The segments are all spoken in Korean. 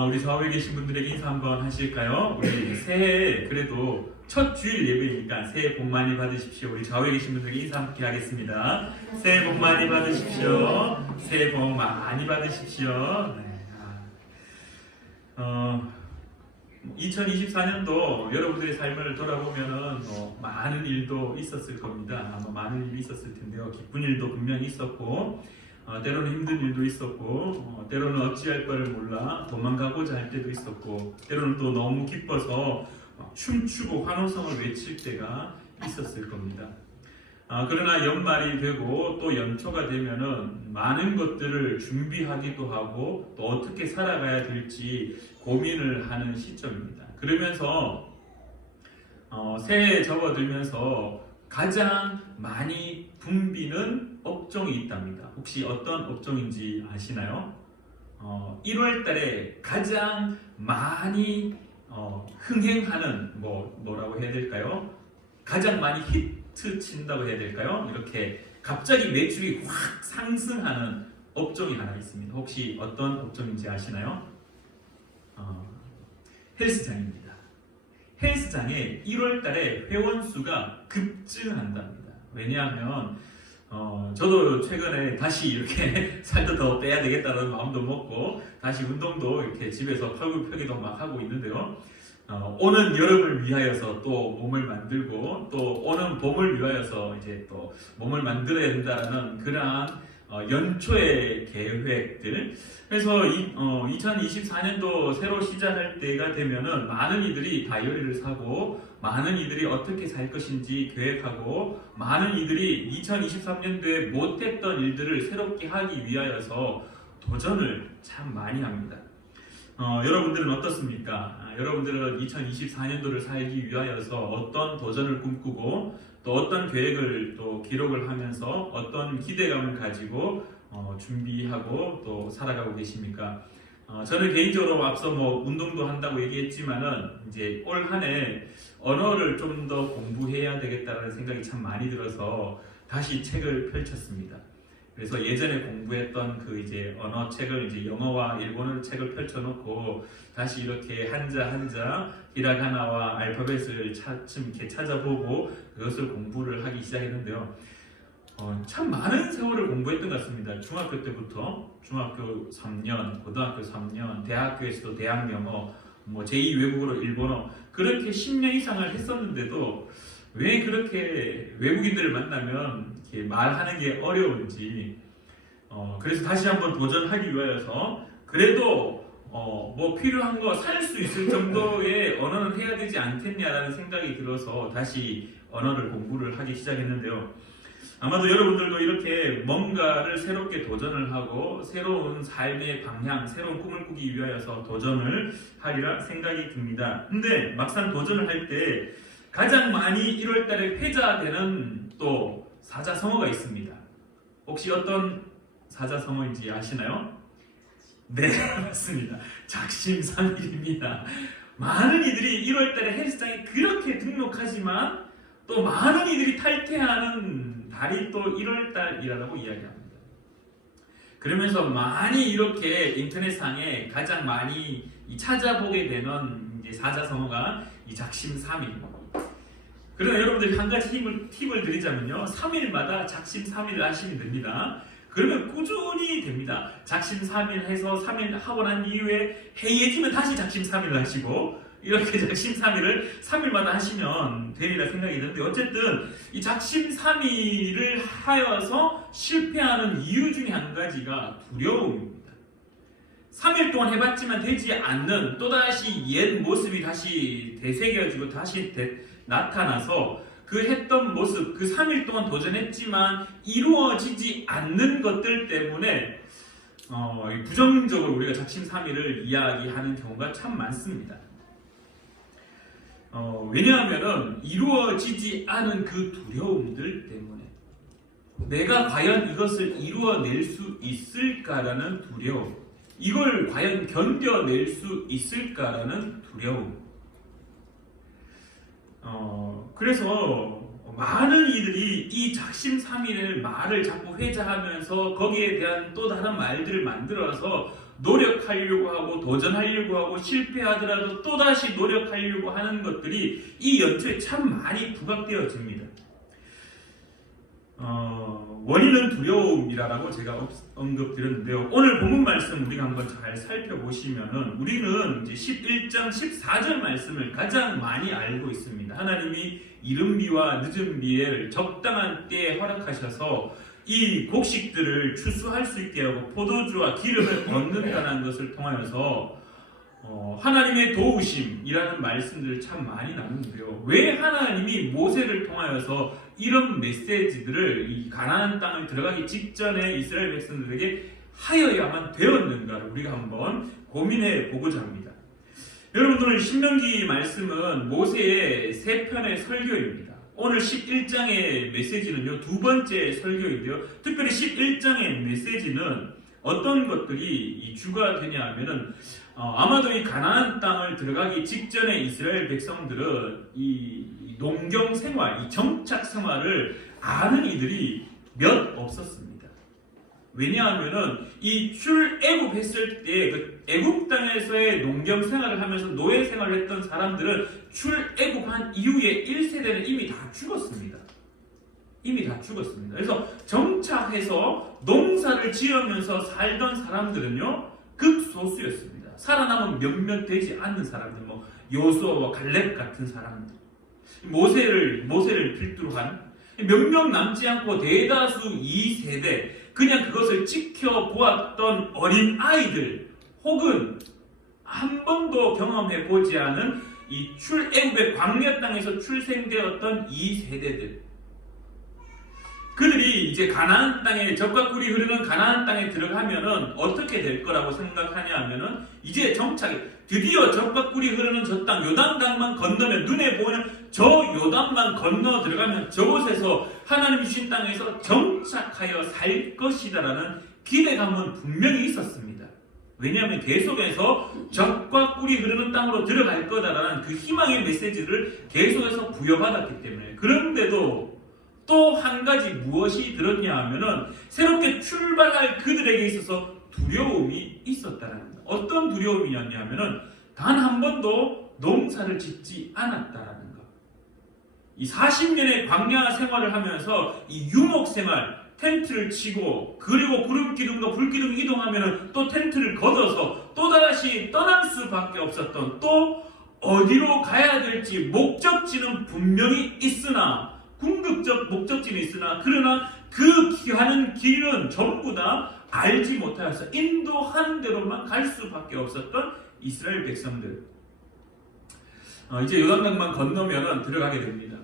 우리 좌우에 계신 분들에게 인사 한번 하실까요? 우리 새해 그래도 첫 주일 예배니까 새해 복 많이 받으십시오. 우리 좌우에 계신 분들에게 인사 함께 하겠습니다. 새해 복 많이 받으십시오. 새해 복 많이 받으십시오. 네. 2024년도 여러분들의 삶을 돌아보면은 많은 일도 있었을 겁니다. 많은 일이 있었을 텐데요. 기쁜 일도 분명히 있었고, 때로는 힘든 일도 있었고, 때로는 어찌할 바를 몰라 도망가고자 할 때도 있었고, 때로는 또 너무 기뻐서 춤추고 환호성을 외칠 때가 있었을 겁니다. 그러나 연말이 되고 또 연초가 되면은 많은 것들을 준비하기도 하고 또 어떻게 살아가야 될지 고민을 하는 시점입니다. 그러면서 새해에 접어들면서 가장 많이 붐비는 업종이 있답니다. 혹시 어떤 업종인지 아시나요? 1월 달에 가장 많이 흥행하는 뭐라고 해야 될까요? 가장 많이 히트 친다고 해야 될까요? 이렇게 갑자기 매출이 확 상승하는 업종이 하나 있습니다. 혹시 어떤 업종인지 아시나요? 헬스장입니다. 헬스장에 1월 달에 회원 수가 급증한답니다. 왜냐하면 저도 최근에 다시 이렇게 살도 더 빼야 되겠다는 마음도 먹고 다시 운동도 이렇게 집에서 팔굽혀펴기도 막 하고 있는데요. 오는 여름을 위하여서 또 몸을 만들고 또 오는 봄을 위하여서 이제 또 몸을 만들어야 된다는 그러한 연초의 계획들. 그래서 2024년도 새로 시작할 때가 되면은 많은 이들이 다이어리를 사고 많은 이들이 어떻게 살 것인지 계획하고 많은 이들이 2023년도에 못했던 일들을 새롭게 하기 위하여서 도전을 참 많이 합니다. 여러분들은 어떻습니까? 여러분들은 2024년도를 살기 위하여서 어떤 도전을 꿈꾸고 또 어떤 계획을 또 기록을 하면서 어떤 기대감을 가지고 준비하고 또 살아가고 계십니까? 저는 개인적으로 앞서 운동도 한다고 얘기했지만은 이제 올 한 해 언어를 좀 더 공부해야 되겠다는 생각이 참 많이 들어서 다시 책을 펼쳤습니다. 그래서 예전에 공부했던 그 이제 언어 책을 이제 영어와 일본어 책을 펼쳐놓고 다시 이렇게 한자 히라가나와 알파벳을 차츰 이렇게 찾아보고 그것을 공부를 하기 시작했는데요. 참 많은 세월을 공부했던 것 같습니다. 중학교 때부터 중학교 3년, 고등학교 3년, 대학교에서도 대학 영어, 제2 외국어로 일본어 그렇게 10년 이상을 했었는데도 왜 그렇게 외국인들을 만나면 이렇게 말하는 게 어려운지 그래서 다시 한번 도전하기 위해서 그래도 필요한 거 살 수 있을 정도의 언어는 해야 되지 않겠냐라는 생각이 들어서 다시 언어를 공부를 하기 시작했는데요. 아마도 여러분들도 이렇게 뭔가를 새롭게 도전을 하고 새로운 삶의 방향, 새로운 꿈을 꾸기 위하여서 도전을 하리라 생각이 듭니다. 근데 막상 도전을 할 때 가장 많이 1월달에 회자되는 또 사자성어가 있습니다. 혹시 어떤 사자성어인지 아시나요? 네, 맞습니다. 작심삼일입니다. 많은 이들이 1월달에 헬스장에 그렇게 등록하지만 또 많은 이들이 탈퇴하는 달이 또 1월달이라고 이야기합니다. 그러면서 많이 이렇게 인터넷상에 가장 많이 찾아보게 되는 이제 사자성어가 이 작심삼일. 그러나 여러분들이 한 가지 팁을 드리자면요. 3일마다 작심삼일을 하시면 됩니다. 그러면 꾸준히 됩니다. 작심삼일 해서 3일 하고 난 이후에 해이해지면 다시 작심삼일을 하시고 이렇게 작심삼일을 3일마다 하시면 되리라 생각이 드는데 어쨌든 이 작심삼일을 하여서 실패하는 이유 중에 한 가지가 두려움입니다. 3일 동안 해봤지만 되지 않는 또다시 옛 모습이 다시 되새겨지고 다시 나타나서 그 했던 모습, 그 3일 동안 도전했지만 이루어지지 않는 것들 때문에 부정적으로 우리가 작심삼일을 이야기하는 경우가 참 많습니다. 왜냐하면 이루어지지 않은 그 두려움들 때문에 내가 과연 이것을 이루어낼 수 있을까라는 두려움, 이걸 과연 견뎌낼 수 있을까라는 두려움. 그래서 많은 이들이 이 작심삼일의 말을 자꾸 회자하면서 거기에 대한 또 다른 말들을 만들어서 노력하려고 하고 도전하려고 하고 실패하더라도 또다시 노력하려고 하는 것들이 이 연초에 참 많이 부각되어집니다. 원인은 두려움이라고 제가 언급드렸는데요. 오늘 본문 말씀 우리가 한번 잘 살펴보시면은 우리는 이제 11장 14절 말씀을 가장 많이 알고 있습니다. 하나님이 이른 비와 늦은 비를 적당한 때에 허락하셔서 이 곡식들을 추수할 수 있게 하고 포도주와 기름을 얻는다는 것을 통하여서 하나님의 도우심이라는 말씀들을 참 많이 나누는데요. 왜 하나님이 모세를 통하여서 이런 메시지들을 이 가나안 땅을 들어가기 직전에 이스라엘 백성들에게 하여야만 되었는가를 우리가 한번 고민해 보고자 합니다. 여러분, 오늘 신명기 말씀은 모세의 세 편의 설교입니다. 오늘 11장의 메시지는요, 두 번째 설교인데요. 특별히 11장의 메시지는 어떤 것들이 이 주가 되냐 하면은 아마도 이 가나안 땅을 들어가기 직전에 이스라엘 백성들은 이 농경 생활, 이 정착 생활을 아는 이들이 몇 없었습니다. 왜냐하면은 이 출애굽했을 때 그 애굽 땅에서의 농경 생활을 하면서 노예 생활을 했던 사람들은 출애굽한 이후에 1세대는 이미 다 죽었습니다. 이미 다 죽었습니다. 그래서 정착해서 농사를 지으면서 살던 사람들은요, 극소수였습니다. 살아남은 몇몇 되지 않는 사람들, 뭐 요수아와 갈렙 같은 사람들, 모세를 필두로 한 몇 명 남지 않고 대다수 2세대 그냥 그것을 지켜보았던 어린 아이들, 혹은 한 번도 경험해 보지 않은 이 출애굽의 광야 땅에서 출생되었던 2세대들, 그들이 이제 가나안 땅에, 젖과 꿀이 흐르는 가나안 땅에 들어가면은 어떻게 될 거라고 생각하냐 하면은 이제 드디어 젖과 꿀이 흐르는 저 땅, 요단강만 건너면, 눈에 보이는 저 요단만 건너 들어가면 저곳에서 하나님 주신 땅에서 정착하여 살 것이다라는 기대감은 분명히 있었습니다. 왜냐하면 계속해서 젖과 꿀이 흐르는 땅으로 들어갈 거다라는 그 희망의 메시지를 계속해서 부여받았기 때문에. 그런데도 또 한 가지 무엇이 들었냐 하면은 새롭게 출발할 그들에게 있어서 두려움이 있었다는 겁니다. 어떤 두려움이었냐 하면은 단 한 번도 농사를 짓지 않았다라는 것. 이 40년의 광야 생활을 하면서 이 유목 생활, 텐트를 치고 그리고 구름 기둥과 불 기둥 이동하면은 또 텐트를 걷어서 또 다시 떠날 수밖에 없었던, 또 어디로 가야 될지 목적지는 분명히 있으나, 궁극적 목적지는 있으나, 그러나 그 가는 길은 전부 다 알지 못하여서 인도하는 대로만 갈 수밖에 없었던 이스라엘 백성들. 이제 요단강만 건너면 들어가게 됩니다.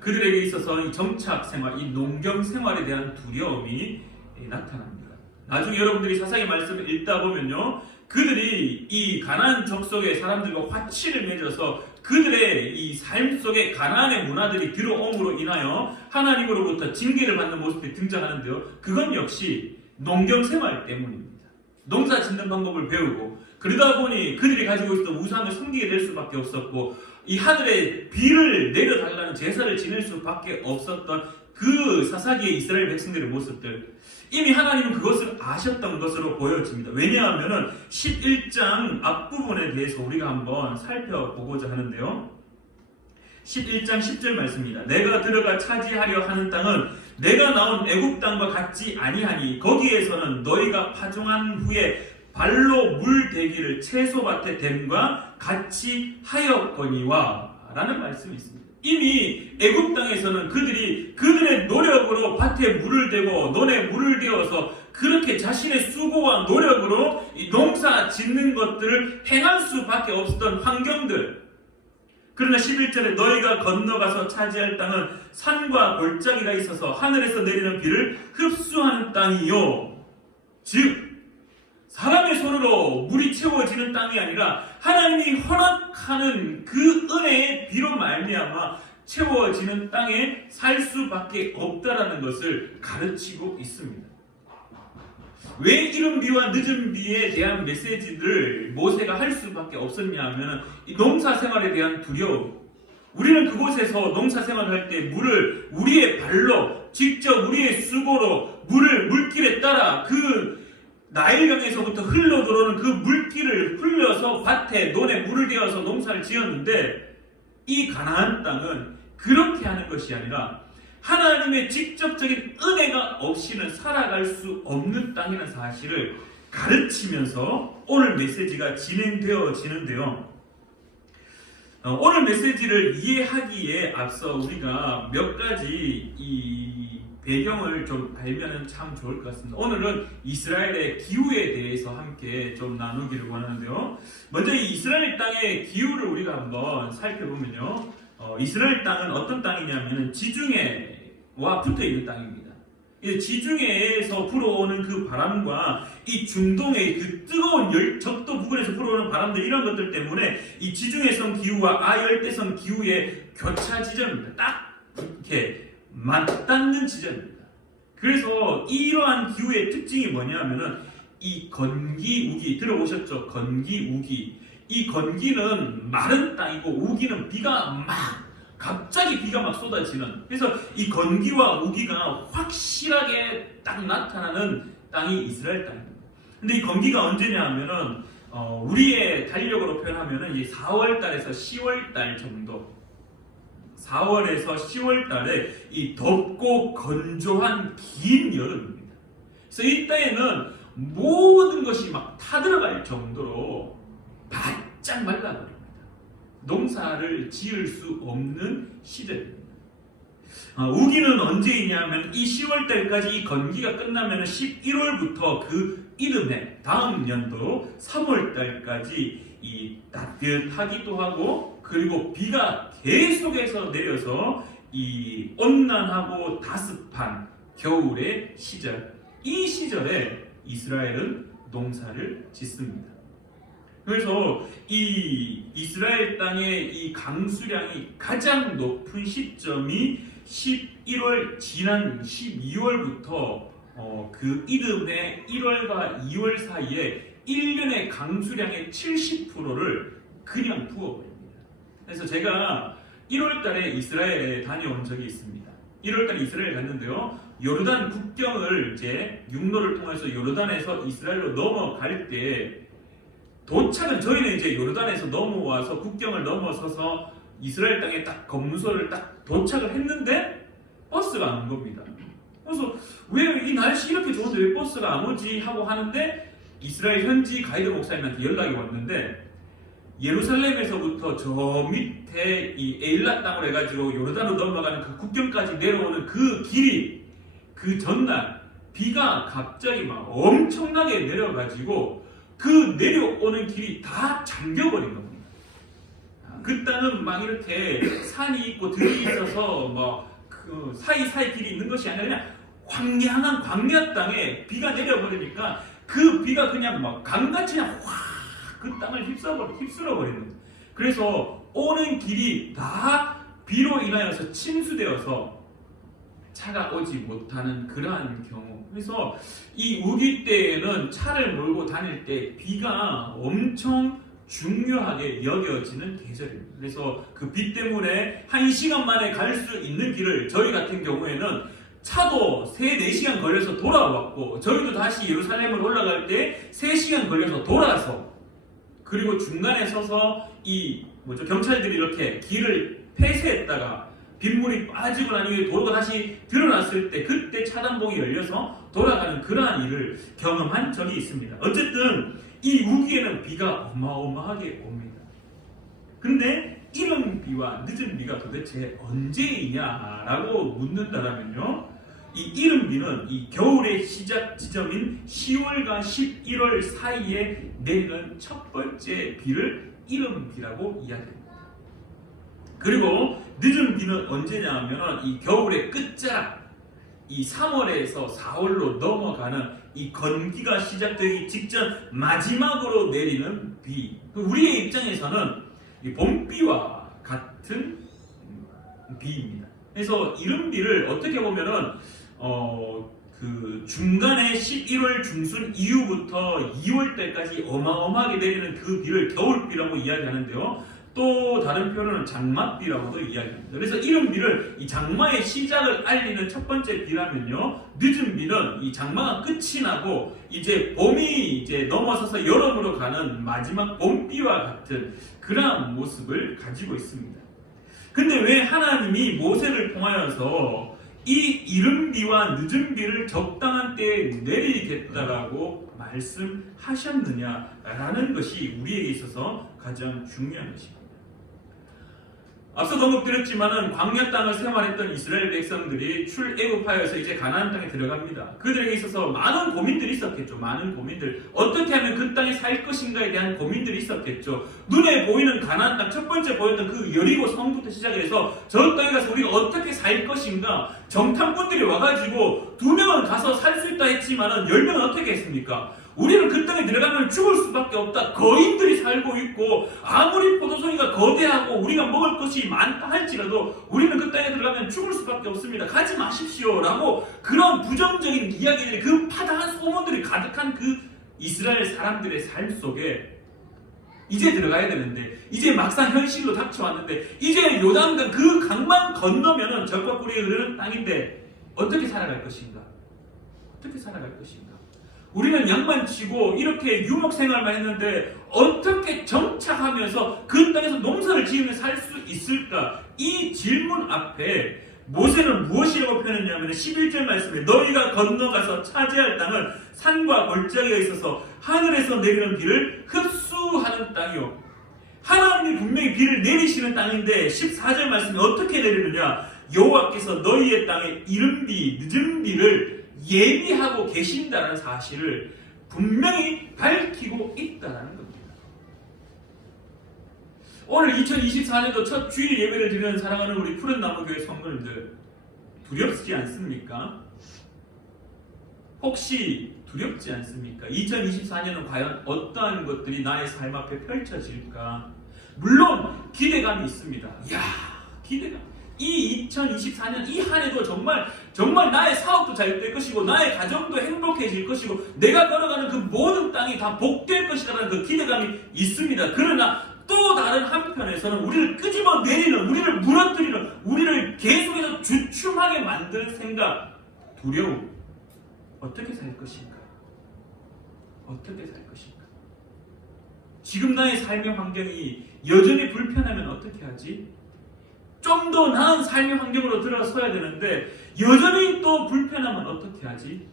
그들에게 있어서 이 정착 생활, 이 농경 생활에 대한 두려움이 나타납니다. 나중에 여러분들이 사사기 말씀을 읽다 보면요, 그들이 이 가나안 족속의 사람들과 화치를 맺어서 그들의 이 삶 속에 가나안의 문화들이 들어옴으로 인하여 하나님으로부터 징계를 받는 모습이 등장하는데요, 그건 역시 농경 생활 때문입니다. 농사 짓는 방법을 배우고, 그러다 보니 그들이 가지고 있었던 우상을 섬기게 될 수밖에 없었고, 이 하늘에 비를 내려달라는 제사를 지낼 수밖에 없었던 그 사사기의 이스라엘 백성들의 모습들, 이미 하나님은 그것을 아셨던 것으로 보여집니다. 왜냐하면 11장 앞부분에 대해서 우리가 한번 살펴보고자 하는데요, 11장 10절 말씀입니다. 내가 들어가 차지하려 하는 땅은 내가 나온 애굽 땅과 같지 아니하니 거기에서는 너희가 파종한 후에 발로 물 대기를 채소밭에 댐과 같이 하였거니와 라는 말씀이 있습니다. 이미 애굽 땅에서는 그들의 노력으로 밭에 물을 대고 논에 물을 대어서 그렇게 자신의 수고와 노력으로 이 농사 짓는 것들을 행할 수밖에 없었던 환경들. 그러나 11절에 너희가 건너가서 차지할 땅은 산과 골짜기가 있어서 하늘에서 내리는 비를 흡수하는 땅이요, 즉 사람의 손으로 물이 채워지는 땅이 아니라 하나님이 허락하는 그 은혜의 비로 말미암아 채워지는 땅에 살 수밖에 없다라는 것을 가르치고 있습니다. 왜 이른 비와 늦은 비에 대한 메시지를 모세가 할 수밖에 없었냐 하면 이 농사 생활에 대한 두려움. 우리는 그곳에서 농사 생활을 할 때 물을 우리의 발로 직접 우리의 수고로 물길에 따라 그 나일강에서부터 흘러 들어오는 그 물길을 흘려서 밭에 논에 물을 대어서 농사를 지었는데 이 가나안 땅은 그렇게 하는 것이 아니라 하나님의 직접적인 은혜가 없이는 살아갈 수 없는 땅이라는 사실을 가르치면서 오늘 메시지가 진행되어지는데요. 오늘 메시지를 이해하기에 앞서 우리가 몇 가지 이 배경을 좀 알면 참 좋을 것 같습니다. 오늘은 이스라엘의 기후에 대해서 함께 좀 나누기를 원하는데요. 먼저 이 이스라엘 땅의 기후를 우리가 한번 살펴보면요. 이스라엘 땅은 어떤 땅이냐면 지중해와 붙어 있는 땅입니다. 지중해에서 불어오는 그 바람과 이 중동의 그 뜨거운 적도 부근에서 불어오는 바람들 이런 것들 때문에 이 지중해성 기후와 아열대성 기후의 교차 지점입니다. 딱 이렇게 맞닿는 지점입니다. 그래서 이러한 기후의 특징이 뭐냐면은 이 건기우기 들어보셨죠? 건기우기. 이 건기는 마른 땅이고 우기는 비가 갑자기 비가 막 쏟아지는. 그래서 이 건기와 우기가 확실하게 딱 나타나는 땅이 이스라엘 땅입니다. 근데 이 건기가 언제냐 하면은 우리의 달력으로 표현하면은 이 4월 달에서 10월 달 정도. 4월에서 10월 달에 이 덥고 건조한 긴 여름입니다. 그래서 이 때에는 모든 것이 막 타들어갈 정도로 바짝 말라버립니다. 농사를 지을 수 없는 시절입니다. 우기는 언제이냐면 이 10월 달까지 이 건기가 끝나면 11월부터 그 이듬해 다음 연도 3월 달까지 이 따뜻하기도 하고 그리고 비가 계속해서 내려서 이 온난하고 다습한 겨울의 시절, 이 시절에 이스라엘은 농사를 짓습니다. 그래서 이 이스라엘 땅의 이 강수량이 가장 높은 시점이 11월 지난 12월부터 그 이듬해 1월과 2월 사이에 1년의 강수량의 70%를 그냥 부어버립니다. 그래서 제가 1월달에 이스라엘에 다녀온 적이 있습니다. 1월달에 이스라엘 갔는데요. 요르단 국경을 이제 육로를 통해서 요르단에서 이스라엘로 넘어갈 때 도착은 저희는 이제 요르단에서 넘어와서 국경을 넘어서서 이스라엘 땅에 딱 검문소를 딱 도착을 했는데 버스가 안 온 겁니다. 그래서 왜 이 날씨 이렇게 좋은데 왜 버스가 안 오지 하고 하는데 이스라엘 현지 가이드 목사님한테 연락이 왔는데 예루살렘에서부터 저 밑에 이 에일라 땅으로 해가지고 요르단으로 넘어가는 그 국경까지 내려오는 그 길이 그 전날 비가 갑자기 막 엄청나게 내려가지고 그 내려오는 길이 다 잠겨버린 겁니다. 그 땅은 막 이렇게 산이 있고 들이 있어서 뭐 그 사이사이 길이 있는 것이 아니라 그냥 황량한 광야 땅에 비가 내려버리니까 그 비가 그냥 막 강같이 그냥 그 땅을 휩쓸어버리는 거예요. 그래서 오는 길이 다 비로 인하여서 침수되어서 차가 오지 못하는 그러한 경우. 그래서 이 우기 때에는 차를 몰고 다닐 때 비가 엄청 중요하게 여겨지는 계절입니다. 그래서 그 비 때문에 1시간 만에 갈 수 있는 길을 저희 같은 경우에는 차도 3-4시간 걸려서 돌아왔고 저희도 다시 예루살렘을 올라갈 때 3시간 걸려서 돌아서 그리고 중간에 서서 경찰들이 이렇게 길을 폐쇄했다가 빗물이 빠지고 난 이후에 도로가 다시 드러났을 때 그때 차단봉이 열려서 돌아가는 그러한 일을 경험한 적이 있습니다. 어쨌든 이 우기에는 비가 어마어마하게 옵니다. 근데 이른 비와 늦은 비가 도대체 언제이냐라고 묻는다면요. 이 이른 비는 이 겨울의 시작 지점인 10월과 11월 사이에 내리는 첫 번째 비를 이른 비라고 이야기합니다. 그리고 늦은 비는 언제냐 하면 이 겨울의 끝자락 이 3월에서 4월로 넘어가는 이 건기가 시작되기 직전 마지막으로 내리는 비. 우리의 입장에서는 이 봄비와 같은 비입니다. 그래서 이른 비를 어떻게 보면은 그 중간에 11월 중순 이후부터 2월 때까지 어마어마하게 내리는 그 비를 겨울비라고 이야기하는데요. 또 다른 표현은 장마비라고도 이야기합니다. 그래서 이른비를 이 장마의 시작을 알리는 첫 번째 비라면요, 늦은 비는 이 장마가 끝이 나고 이제 봄이 이제 넘어서서 여름으로 가는 마지막 봄비와 같은 그러한 모습을 가지고 있습니다. 근데 왜 하나님이 모세를 통하여서 이 이른비와 늦은비를 적당한 때에 내리겠다라고 말씀하셨느냐라는 것이 우리에게 있어서 가장 중요한 것입니다. 앞서 언급드렸지만은 광야 땅을 생활했던 이스라엘 백성들이 출애굽하여서 이제 가나안 땅에 들어갑니다. 그들에게 있어서 많은 고민들이 있었겠죠. 많은 고민들. 어떻게 하면 그 땅에 살 것인가에 대한 고민들이 있었겠죠. 눈에 보이는 가나안 땅, 첫 번째 보였던 그 여리고 성부터 시작해서 저 땅에 가서 우리가 어떻게 살 것인가. 정탐꾼들이 와가지고 2명은 가서 살 수 있다 했지만은 10명은 어떻게 했습니까? 우리는 그 땅에 들어가면 죽을 수밖에 없다. 거인들이 살고 있고 아무리 포도송이가 거대하고 우리가 먹을 것이 많다 할지라도 우리는 그 땅에 들어가면 죽을 수밖에 없습니다. 가지 마십시오. 라고 그런 부정적인 이야기들이, 그 파다한 소문들이 가득한 그 이스라엘 사람들의 삶 속에 이제 들어가야 되는데, 이제 막상 현실로 닥쳐왔는데, 이제 요단강 그 강만 건너면은 적과 꿀이 흐르는 땅인데 어떻게 살아갈 것인가? 어떻게 살아갈 것인가? 우리는 양만 치고 이렇게 유목 생활만 했는데 어떻게 정착하면서 그 땅에서 농사를 지으며 살 수 있을까? 이 질문 앞에 모세는 무엇이라고 표현했냐면 11절 말씀에 너희가 건너가서 차지할 땅은 산과 골짜기가 있어서 하늘에서 내리는 비를 흡수하는 땅이요. 하나님이 분명히 비를 내리시는 땅인데 14절 말씀에 어떻게 내리느냐? 여호와께서 너희의 땅에 이른 비, 늦은 비를 예비하고 계신다는 사실을 분명히 밝히고 있다는 겁니다. 오늘 2024년도 첫 주일 예배를 드리는 사랑하는 우리 푸른나무교회 성도님들, 두렵지 않습니까? 혹시 두렵지 않습니까? 2024년은 과연 어떠한 것들이 나의 삶 앞에 펼쳐질까? 물론 기대감이 있습니다. 이야, 기대감. 이 2024년 이 한 해도 정말 나의 사업도 잘 될 것이고 나의 가정도 행복해질 것이고 내가 걸어가는 그 모든 땅이 다 복될 것이라는 그 기대감이 있습니다. 그러나 또 다른 한편에서는 우리를 끄집어 내리는, 우리를 무너뜨리는, 우리를 계속해서 주춤하게 만드는 생각, 두려움. 어떻게 살 것인가? 어떻게 살 것인가? 지금 나의 삶의 환경이 여전히 불편하면 어떻게 하지? 좀 더 나은 삶의 환경으로 들어서야 되는데 여전히 또 불편하면 어떻게 하지?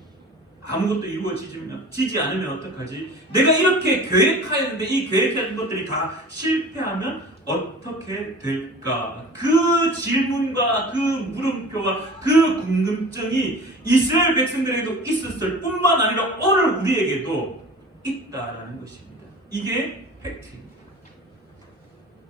아무것도 이루어지지 않으면 어떡하지? 내가 이렇게 계획하였는데 이 계획한 것들이 다 실패하면 어떻게 될까? 그 질문과 그 물음표와 그 궁금증이 이스라엘 백성들에게도 있었을 뿐만 아니라 오늘 우리에게도 있다라는 것입니다. 이게 팩트입니다.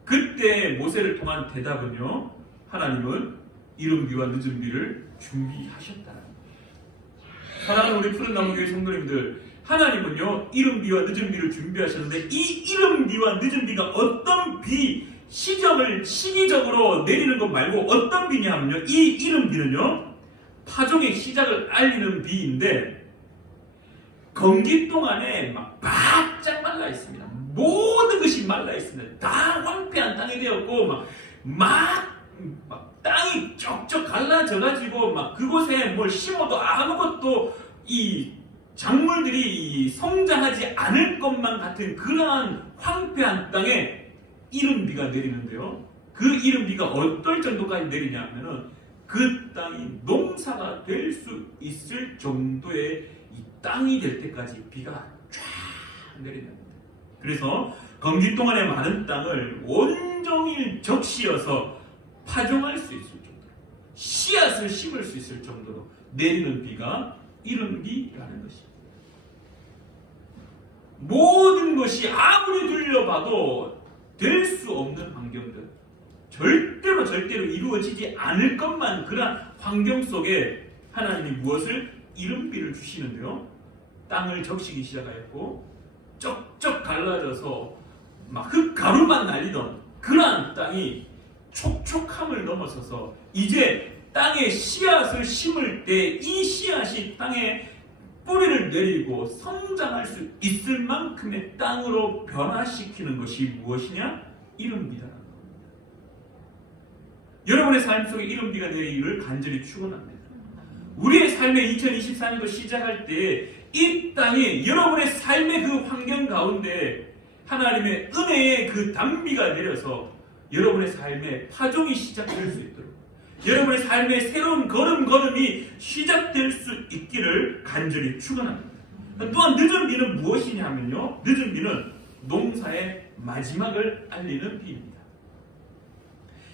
그때 모세를 통한 대답은요, 하나님은 이른 비와 늦은 비를 준비하셨다는 거예요. 사랑하는 우리 푸른나무교회 성도님들, 하나님은요 이른 비와 늦은 비를 준비하셨는데 이 이른 비와 늦은 비가 어떤 비, 시기적으로 내리는 것 말고 어떤 비냐면요, 이 이른 비는요 파종의 시작을 알리는 비인데 건기 동안에 막 바짝 말라 있습니다. 모든 것이 말라 있습니다. 다 황폐한 땅이 되었고 막 땅이 쩍쩍 갈라져가지고 막 그곳에 뭘 심어도 아무것도 이 작물들이 성장하지 않을 것만 같은 그러한 황폐한 땅에 이른 비가 내리는데요. 그 이른 비가 어떨 정도까지 내리냐면은 그 땅이 농사가 될 수 있을 정도의 이 땅이 될 때까지 비가 쫙 내린답니다. 그래서 건기 동안에 많은 땅을 온종일 적시어서 파종할 수 있을 정도로, 씨앗을 심을 수 있을 정도로 내리는 비가 이른 비라는 것입니다. 모든 것이 아무리 둘러봐도 될 수 없는 환경들, 절대로 이루어지지 않을 것만 그런 환경 속에 하나님이 무엇을? 이른 비를 주시는데요. 땅을 적시기 시작하였고 쩍쩍 갈라져서 막 흙가루만 날리던 그러한 땅이 촉촉함을 넘어서서 이제 땅에 씨앗을 심을 때 이 씨앗이 땅에 뿌리를 내리고 성장할 수 있을 만큼의 땅으로 변화시키는 것이 무엇이냐? 이른 비다라는 거예요. 여러분의 삶 속에 이런 비가 내리기를 간절히 축원합니다. 우리의 삶의 2024년도 시작할 때 이 땅에 여러분의 삶의 그 환경 가운데 하나님의 은혜의 그 단비가 내려서 여러분의 삶의 파종이 시작될 수 있도록 여러분의 삶의 새로운 걸음이 시작될 수 있기를 간절히 축원합니다. 또한 늦은 비는 무엇이냐면요, 늦은 비는 농사의 마지막을 알리는 비입니다.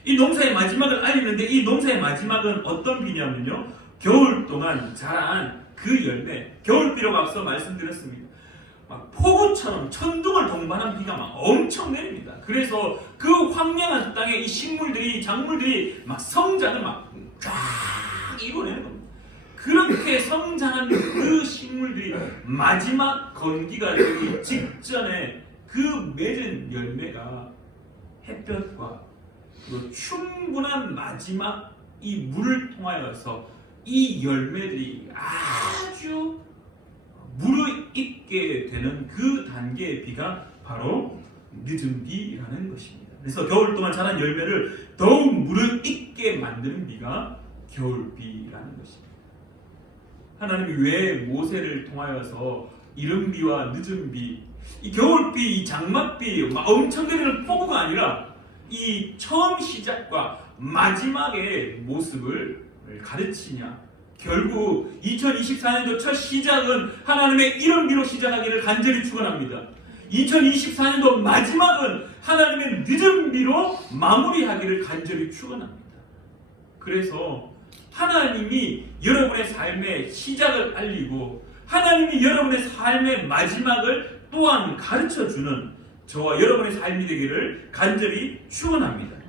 이 농사의 마지막을 알리는데 이 농사의 마지막은 어떤 비냐면요, 겨울 동안 자란 그 열매, 겨울비라고 앞서 말씀드렸습니다. 막 폭우처럼 천둥을 동반한 비가 막 엄청 내립니다. 그래서 그 황량한 땅에 이 식물들이, 작물들이 막 성장을 막 쫙 이루어내는 겁니다. 그렇게 성장한 그 식물들이 마지막 건기가 되기 직전에 그 맺은 열매가 햇볕과 그 충분한 마지막 이 물을 통하여서 이 열매들이 아주 무르익게 되는 그 단계의 비가 바로 늦은 비라는 것입니다. 그래서 겨울 동안 자란 열매를 더욱 무르익게 만드는 비가 겨울비라는 것입니다. 하나님이 왜 모세를 통하여서 이른 비와 늦은 비, 이 겨울비, 이 장맛비, 엄청 내리는 폭우가 아니라 이 처음 시작과 마지막의 모습을 가르치냐? 결국 2024년도 첫 시작은 하나님의 이른 비로 시작하기를 간절히 축원합니다. 2024년도 마지막은 하나님의 늦은 비로 마무리하기를 간절히 축원합니다. 그래서 하나님이 여러분의 삶의 시작을 알리고 하나님이 여러분의 삶의 마지막을 또한 가르쳐주는 저와 여러분의 삶이 되기를 간절히 축원합니다.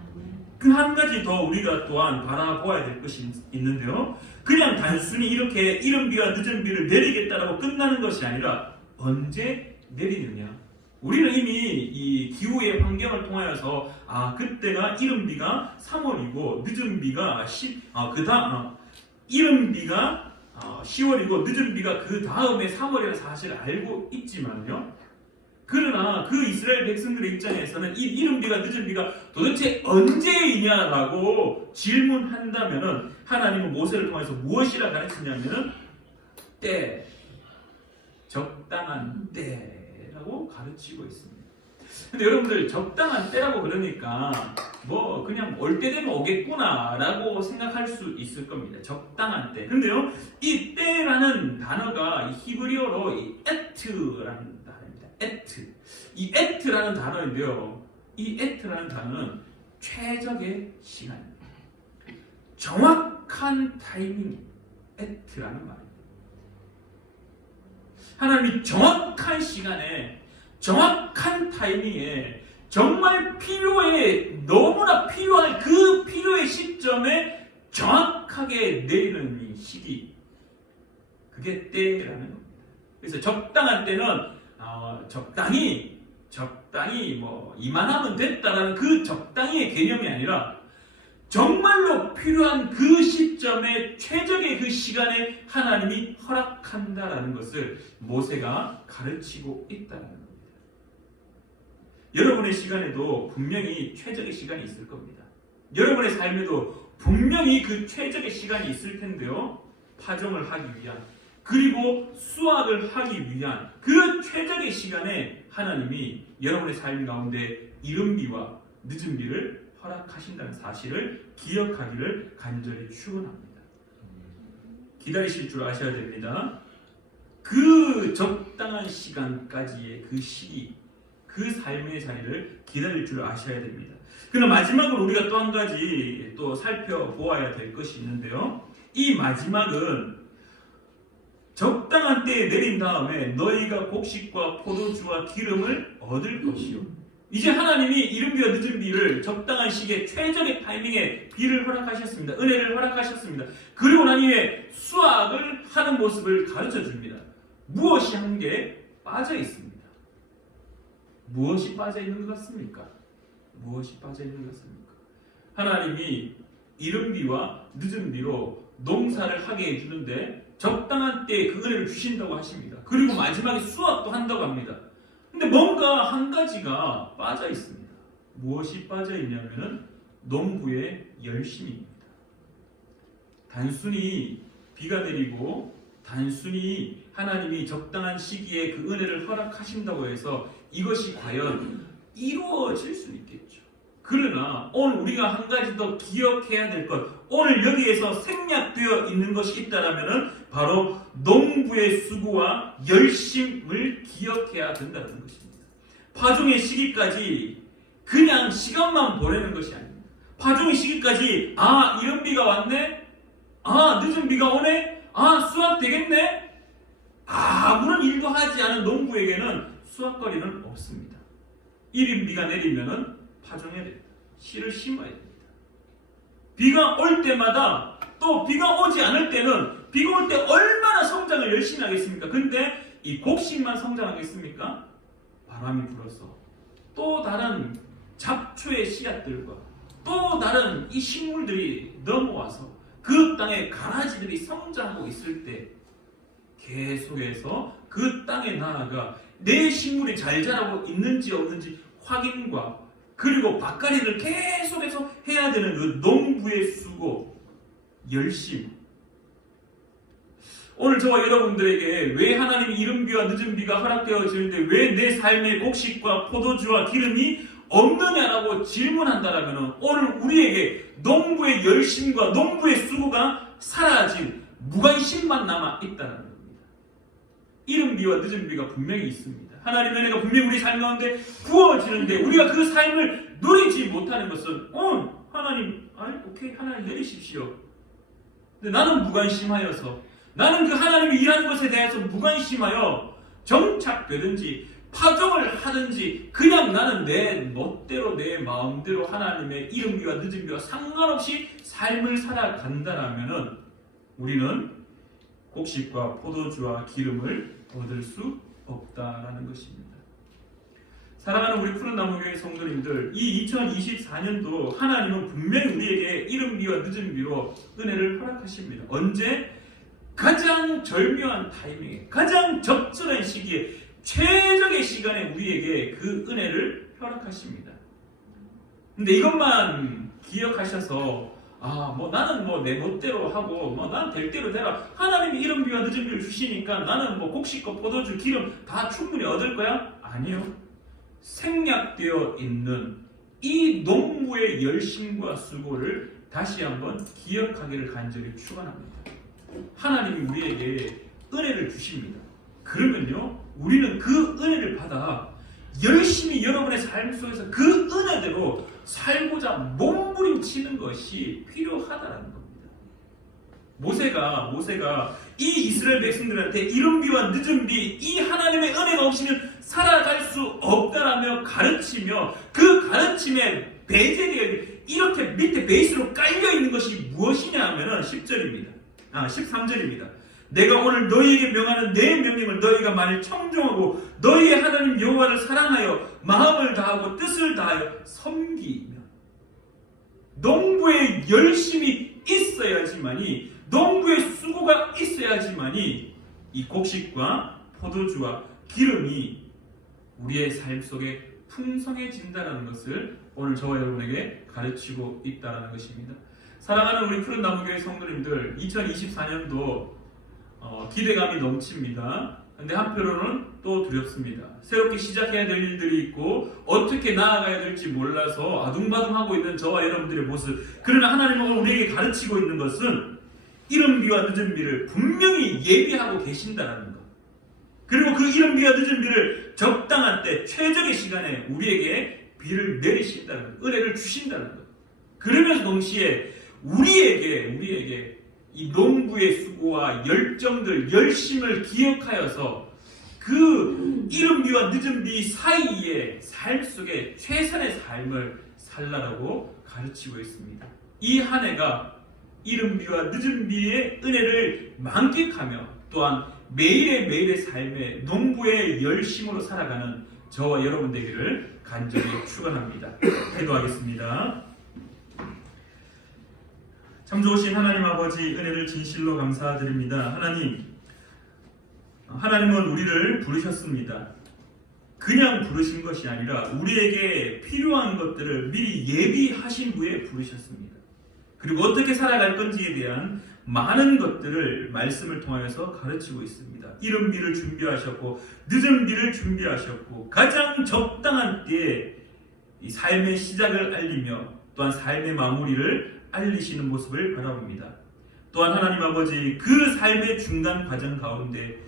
그 한 가지 더 우리가 또한 바라보아야 될 것이 있는데요, 그냥 단순히 이렇게 이른 비와 늦은 비를 내리겠다라고 끝나는 것이 아니라 언제 내리느냐. 우리는 이미 이 기후의 환경을 통하여서 그때가 이른 비가 3월이고 늦은 비가 이른 비가 10월이고 늦은 비가 그 다음에 3월이라는 사실을 알고 있지만요, 그러나 그 이스라엘 백성들의 입장에서는 이 이른 비가 늦은 비가 도대체 언제이냐라고 질문한다면은 하나님은 모세를 통해서 무엇이라 가르치냐면은 때, 적당한 때라고 가르치고 있습니다. 근데 여러분들 적당한 때라고 그러니까 뭐 그냥 올 때 되면 오겠구나라고 생각할 수 있을 겁니다. 적당한 때. 근데요, 이 때라는 단어가 히브리어로 이 에트라는 이 에트라는 단어인데요, 이 에트라는 단어는 최적의 시간입니다. 정확한 타이밍, 에트라는 말입니다. 하나님이 정확한 시간에 정확한 타이밍에 정말 너무나 필요한 그 필요의 시점에 정확하게 내리는 이 시기, 그게 때라는 겁니다. 그래서 적당한 때는 적당히 뭐 이만하면 됐다라는 그 적당히의 개념이 아니라 정말로 필요한 그 시점에 최적의 그 시간에 하나님이 허락한다라는 것을 모세가 가르치고 있다는 겁니다. 여러분의 시간에도 분명히 최적의 시간이 있을 겁니다. 여러분의 삶에도 분명히 그 최적의 시간이 있을 텐데요, 파종을 하기 위한, 그리고 수확을 하기 위한 그 최적의 시간에 하나님이 여러분의 삶 가운데 이른 비와 늦은 비를 허락하신다는 사실을 기억하기를 간절히 축원합니다. 기다리실 줄 아셔야 됩니다. 그 적당한 시간까지의 그 시기, 그 삶의 자리를 기다릴 줄 아셔야 됩니다. 그러나 마지막으로 우리가 또 한 가지 또 살펴보아야 될 것이 있는데요, 이 마지막은 적당한 때에 내린 다음에 너희가 곡식과 포도주와 기름을 얻을 것이요. 이제 하나님이 이른 비와 늦은 비를 적당한 시기에 최적의 타이밍에 비를 허락하셨습니다. 은혜를 허락하셨습니다. 그리고 난 이후에 수확을 하는 모습을 가르쳐 줍니다. 무엇이 한 개 빠져 있습니다. 무엇이 빠져 있는 것 같습니까? 무엇이 빠져 있는 것 같습니까? 하나님이 이른 비와 늦은 비로 농사를 하게 해주는데 적당한 때에 그 은혜를 주신다고 하십니다. 그리고 마지막에 수확도 한다고 합니다. 근데 뭔가 한 가지가 빠져 있습니다. 무엇이 빠져 있냐면은 농부의 열심입니다. 단순히 비가 내리고 단순히 하나님이 적당한 시기에 그 은혜를 허락하신다고 해서 이것이 과연 이루어질 수 있겠죠. 그러나 오늘 우리가 한 가지 더 기억해야 될 것, 오늘 여기에서 생략되어 있는 것이 있다라면은 바로 농부의 수고와 열심을 기억해야 된다는 것입니다. 파종의 시기까지 그냥 시간만 보내는 것이 아닙니다. 파종의 시기까지 이런 비가 왔네, 늦은 비가 오네, 수확 되겠네. 아무런 일도 하지 않은 농부에게는 수확거리는 없습니다. 이른 비가 내리면은 파종해야 됩니다. 씨를 심어야 됩니다. 비가 올 때마다 또 비가 오지 않을 때는 비가 올 때 얼마나 성장을 열심히 하겠습니까? 근데 이 곡식만 성장하겠습니까? 바람이 불어서 또 다른 잡초의 씨앗들과 또 다른 이 식물들이 넘어와서 그 땅에 가라지들이 성장하고 있을 때 계속해서 그 땅에 나아가 내 식물이 잘 자라고 있는지 없는지 확인과 그리고 밭갈이를 계속해서 해야 되는 그 농부의 수고, 열심. 오늘 저와 여러분들에게 왜 하나님이 이른 비와 늦은 비가 허락되어지는데 왜 내 삶의 곡식과 포도주와 기름이 없느냐라고 질문한다면 오늘 우리에게 농부의 열심과 농부의 수고가 사라진 무관심만 남아있다는 겁니다. 이른 비와 늦은 비가 분명히 있습니다. 하나님의 은혜가 분명히 우리 삶 가운데 부어지는데 우리가 그 삶을 누리지 못하는 것은 하나님, 오케이, 하나님 내리십시오. 근데 나는 무관심하여서 나는 그 하나님이 일하는 것에 대해서 무관심하여 정착되든지 파종을 하든지 그냥 나는 내 멋대로 내 마음대로 하나님의 이른 비와 늦은 비와 상관없이 삶을 살아간다라면은 우리는 곡식과 포도주와 기름을 얻을 수 없다라는 것입니다. 사랑하는 우리 푸른나무교회 성도님들, 이 2024년도 하나님은 분명히 우리에게 이른 비와 늦은 비로 은혜를 허락하십니다. 언제? 가장 절묘한 타이밍에, 가장 적절한 시기에, 최적의 시간에 우리에게 그 은혜를 허락하십니다. 근데 이것만 기억하셔서 나는 내 멋대로 하고 난 될 대로 되라. 하나님이 이른 비와 늦은 비를 주시니까 나는 곡식과 포도주, 기름 다 충분히 얻을 거야? 아니요. 생략되어 있는 이 농부의 열심과 수고를 다시 한번 기억하기를 간절히 축원합니다. 하나님이 우리에게 은혜를 주십니다. 그러면요, 우리는 그 은혜를 받아 열심히 여러분의 삶 속에서 그 은혜대로 살고자 몸부림치는 것이 필요하다는 겁니다. 모세가 이 이스라엘 백성들한테 이른 비와 늦은 비, 이 하나님의 은혜가 없이는 살아갈 수 없다라며 가르치며 그 가르침에 배제되어 이렇게 밑에 베이스로 깔려 있는 것이 무엇이냐 하면은 13절입니다. 내가 오늘 너희에게 명하는 내 명령을 너희가 만일 청종하고 너희의 하나님 여호와를 사랑하여 마음을 다하고 뜻을 다하여 섬기면, 농부의 열심이 있어야지만이, 농부의 수고가 있어야지만이 이 곡식과 포도주와 기름이 우리의 삶 속에 풍성해진다는 것을 오늘 저와 여러분에게 가르치고 있다는 것입니다. 사랑하는 우리 푸른나무교회 성도님들, 2024년도 기대감이 넘칩니다. 근데 한편으로는 또 두렵습니다. 새롭게 시작해야 될 일들이 있고 어떻게 나아가야 될지 몰라서 아둥바둥하고 있는 저와 여러분들의 모습. 그러나 하나님은 우리에게 가르치고 있는 것은 이른 비와 늦은 비를 분명히 예비하고 계신다는 것. 그리고 그 이른 비와 늦은 비를 적당한 때 최적의 시간에 우리에게 비를 내리신다는 것, 은혜를 주신다는 것. 그러면서 동시에 우리에게 이 농부의 수고와 열정들, 열심을 기억하여서 그 이른 비와 늦은 비 사이에 삶 속에 최선의 삶을 살라라고 가르치고 있습니다. 이 한 해가 이른 비와 늦은 비의 은혜를 만끽하며 또한 매일의 삶에 농부의 열심으로 살아가는 저와 여러분 되기를 간절히 축원합니다. 기도하겠습니다. 참 좋으신 하나님 아버지, 은혜를 진실로 감사드립니다. 하나님은 우리를 부르셨습니다. 그냥 부르신 것이 아니라 우리에게 필요한 것들을 미리 예비하신 후에 부르셨습니다. 그리고 어떻게 살아갈 건지에 대한 많은 것들을 말씀을 통하여서 가르치고 있습니다. 이른 비를 준비하셨고 늦은 비를 준비하셨고 가장 적당한 때에 이 삶의 시작을 알리며 또한 삶의 마무리를 알리시는 모습을 바라봅니다. 또한 하나님 아버지 그 삶의 중간 과정 가운데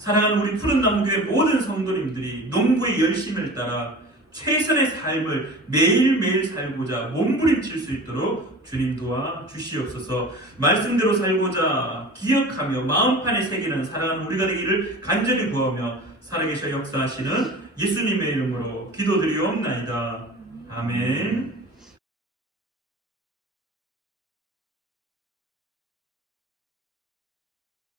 사랑하는 우리 푸른나무교회 모든 성도님들이 농부의 열심을 따라 최선의 삶을 매일매일 살고자 몸부림칠 수 있도록 주님 도와 주시옵소서. 말씀대로 살고자 기억하며 마음판에 새기는 사랑하는 우리가 되기를 간절히 구하며 살아계셔 역사하시는 예수님의 이름으로 기도드리옵나이다. 아멘.